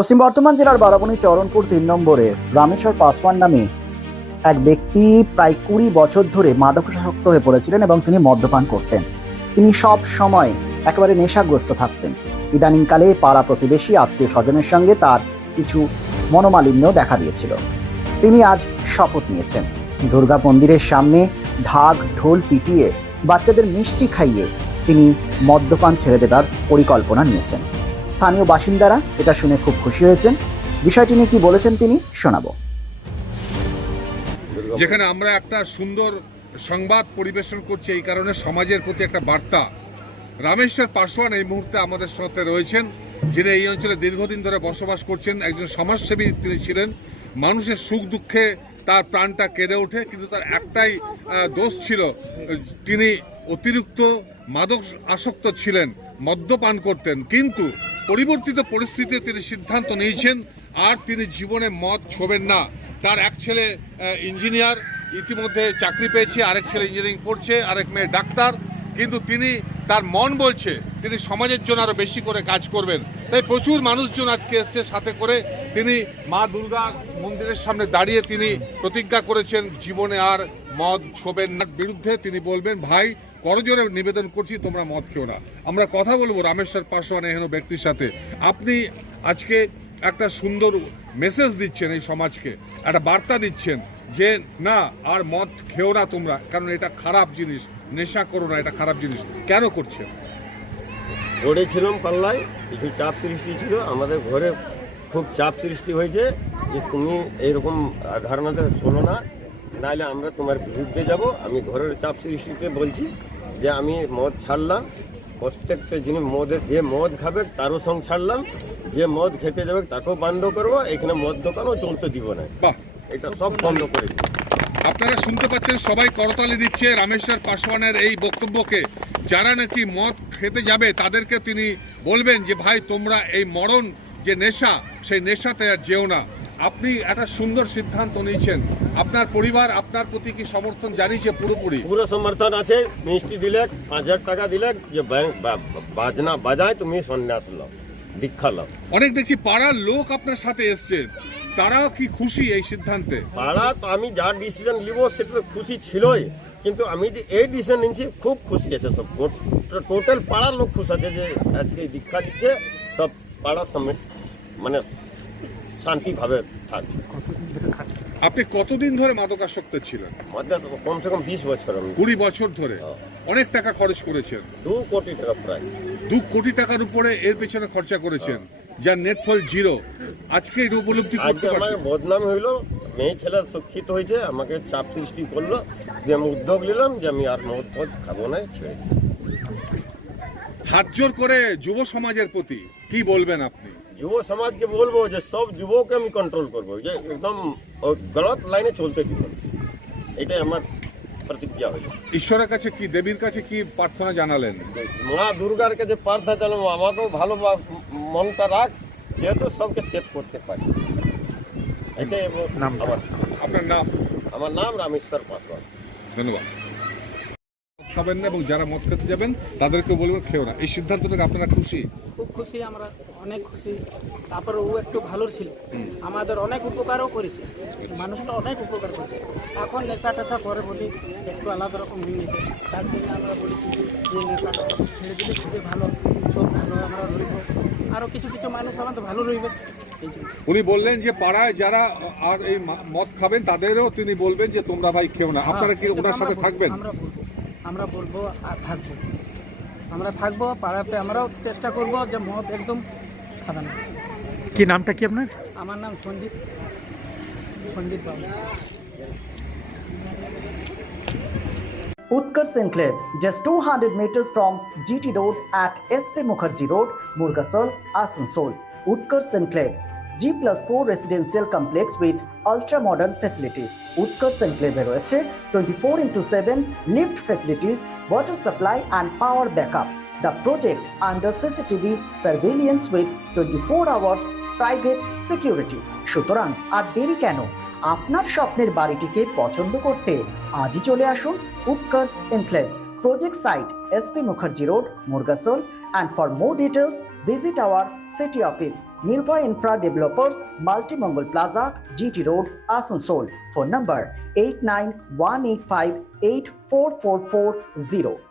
পশ্চিম বর্ধমান জেলার বারাবণী চরণপুর ৩ নম্বরে রামেশ্বর পাসওয়ান নামে এক ব্যক্তি প্রায় ২০ বছর ধরে মাদকাসক্ত হয়ে পড়েছিলেন এবং তিনি মদ্যপান করতেন। তিনি সব সময় একেবারে নেশাগ্রস্ত থাকতেন। ইদানিংকালে পাড়া প্রতিবেশী আত্মীয় স্বজনের সঙ্গে তার কিছু মনোমালিন্য দেখা দিয়েছিল। তিনি আজ শপথ নিয়েছেন, দুর্গা মন্দিরের সামনে ঢাক ঢোল পিটিয়ে বাচ্চাদের মিষ্টি খাইয়ে তিনি মদ্যপান ছেড়ে দেবার পরিকল্পনা নিয়েছেন। স্থানীয় বাসিন্দারা এটা শুনে খুব খুশি হয়েছেন। বিষয়টি নিয়ে কি বলেছেন তিনি শোনাবো। যেখানে আমরা একটা সুন্দর সংবাদ পরিবেশন করছি, এই কারণে সমাজের প্রতি একটা বার্তা। রামেশ্বর পাসওয়ান এই মুহূর্তে আমাদের সাথে রয়েছেন, যিনি এই অঞ্চলে দীর্ঘদিন ধরে বসবাস করছেন। একজন সমাজসেবী তিনি ছিলেন। মানুষের সুখ দুঃখে তার প্রাণটা কেঁদে ওঠে, কিন্তু তার একটাই দোষ ছিল, তিনি অতিরিক্ত মাদক আসক্ত ছিলেন, মদ্যপান করতেন। কিন্তু পরিবর্তিত পরিস্থিতিতে তিনি সিদ্ধান্ত নিয়েছেন আর তিনি জীবনে মদ ছোবেন না। তার এক ছেলে ইঞ্জিনিয়ার, ইতিমধ্যে চাকরি পেয়েছে, আরেক ছেলে ইঞ্জিনিয়ারিং পড়ছে, আরেক মেয়ে ডাক্তার। কিন্তু তিনি, তার মন বলছে তিনি সমাজের জন্য আরও বেশি করে কাজ করবেন। তাই প্রচুর মানুষজন আজকে এসছে সাথে করে। তিনি মা দুর্গা মন্দিরের সামনে দাঁড়িয়ে তিনি প্রতিজ্ঞা করেছেন জীবনে আর মদ ছোবেন না। বিরুদ্ধে তিনি বলবেন, ভাই করজোরে নিবেদন করছি তোমরা মদ খেও না। আমরা কথা বলবো রামেশ্বর পাসওয়ান এহেন ব্যক্তির সাথে। আপনি আজকে একটা সুন্দর মেসেজ দিচ্ছেন এই সমাজকে, একটা বার্তা দিচ্ছেন যে না আর মদ খেও না তোমরা, কারণ এটা খারাপ জিনিস, নেশা করো না, এটা খারাপ জিনিস। কেন করছেন? পড়েছিলাম পাল্লায়, কিছু চাপ সৃষ্টি ছিল, আমাদের ঘরে খুব চাপ সৃষ্টি হয়েছে যে তুমি এইরকম ধারণাতে চলো না, নাহলে আমরা তোমার বিরুদ্ধে যাব। আমি ঘরের চাপ সৃষ্টিতে বলছি যে আমি মদ ছাড়লাম, প্রত্যেকটা জিনিস মদের, যে মদ খাবে তারও সঙ্গে ছাড়লাম, যে মদ খেতে যাবে তাকেও বন্ধ করবো, এখানে মদ দোকানও চলতে দিব না, এটা সব বন্ধ করে দিব। আপনারা শুনতে পাচ্ছেন, সবাই করতালি দিচ্ছে রামেশ্বর পাসওয়ানের এই বক্তব্যকে। যারা নাকি মদ খেতে যাবে তাদেরকে তিনি বলবেন যে ভাই তোমরা এই মরণ যে নেশা, সেই নেশাতে আর যেও না। আপনি একটা সুন্দর সিদ্ধান্ত নিয়েছেন। আপনার পরিবার আপনার প্রতি কি সমর্থন জানিয়েছে? পুরো সমর্থন আছে। মিষ্টি দিলে, 5,000 টাকা দিলে, যে বাজনা বাজায় তুমি সন্ন্যাস লাও, দীক্ষা লাও। অনেক দেখছি পাড়ার লোক আপনার সাথে এসছে, তারাও কি খুশি এই সিদ্ধান্তে? পাড়া তো আমি যার ডিসিশন নিব সেটা খুশি ছিলই, কিন্তু আমি যে এই ডিসিশন নিচ্ছি খুব খুশি আছে সব। টোটাল পাড়ার লোক খুশি আছে যে আজকে দীক্ষা দিচ্ছে, সব পাড়ার সামনে মানে শান্তিভাবে থাকছে। আপনি কতদিন ধরে মাদকাসক্ত ছিলেন? কমসে কম 20 বছর। 20 বছর ধরে অনেক টাকা খরচ করেছেন। 2 কোটি টাকা, প্রায় 2 কোটি টাকার উপরে এর পেছনে খরচা করেছেন, যার নেটফল জিরো। আজকে এটা উপলব্ধি করতে পারছি। আমার বদনাম হইলো, মেয়ে ছেলের শিক্ষিত হয়েছে, আমাকে চাপ সৃষ্টি করলো, যে আমি উদ্যোগ নিলাম যে আমি আর মদ ফদ খাবো না, ছেড়ে। হাত জোর করে যুব সমাজের প্রতি কি বলবেন আপনি? যুব সমাজকে বলবো যে সব যুবককে আমি কন্ট্রোল করবো, যে একদম গলত লাইনে চলতে দিব, এটাই আমার প্রতিজ্ঞা হইল। ঈশ্বরের কাছে কি, দেবীর কাছে কি প্রার্থনা জানালেন? মা দুর্গার কাছে প্রার্থনা জানাবো, আমাকেও ভালো মনটা রাখ, যেহেতু সবকে সেভ করতে পারি। এটাই আমার। আপনার নাম? আমার নাম রামেশ্বর পাসওয়ান। ধন্যবাদ। খাবেন না এবং যারা মদ খেতে যাবেন তাদেরকে বলবেন খেও না। এই সিদ্ধান্তটাকে আপনারা খুশি? খুব খুশি, আমরা অনেক খুশি। তারপর ও একটু ভালো ছিল, আমাদের অনেক উপকারও করেছে, মানুষটা অনেক উপকার করেছে। এখন নেশা টেশা করে বলি একটু আলাদা রকম হয়ে গেছে, তার জন্য আমরা বলেছি যে নেশাটা ছেড়ে দিলে খুবই ভালো, সব ভালো আমরা রইব, আরও কিছু কিছু মানুষ আমাদের ভালো রইবে। উনি বললেন যে পাড়ায় যারা আর এই মদ খাবেন তাদেরও তিনি বলবেন যে তোমরা ভাই খেও না। আপনারা কি ওনার সাথে থাকবেন? আমরা বলবো আর থাকবো, আমরা থাকবো পাড়াতে, আমরাও চেষ্টা করব যে মদ একদম খাবে না। কি নামটা কি আপনার? আমার নাম সঞ্জিত বাবু। Utkarsh Enclave, just 200 meters from GT Road at SP Mukherjee Road, Murgasol, Asansol. Utkarsh Enclave, G+4 residential complex with ultra-modern facilities. Utkarsh Enclave রয়েছে 24/7 lift facilities, water supply and power backup. The project under CCTV surveillance with 24 hours private security. সুতরাং আর দেরি কেন? আপনার স্বপ্নের বাড়িটিকে পছন্দ করতে আজই চলে আসুন উৎকর্ষ enclave, project site SP Mukherjee Road, Murgasol, and for more details visit our city office Nirvana Infra Developers, Multimongol Plaza, GT Road, Asansol. Phone number 8918584440.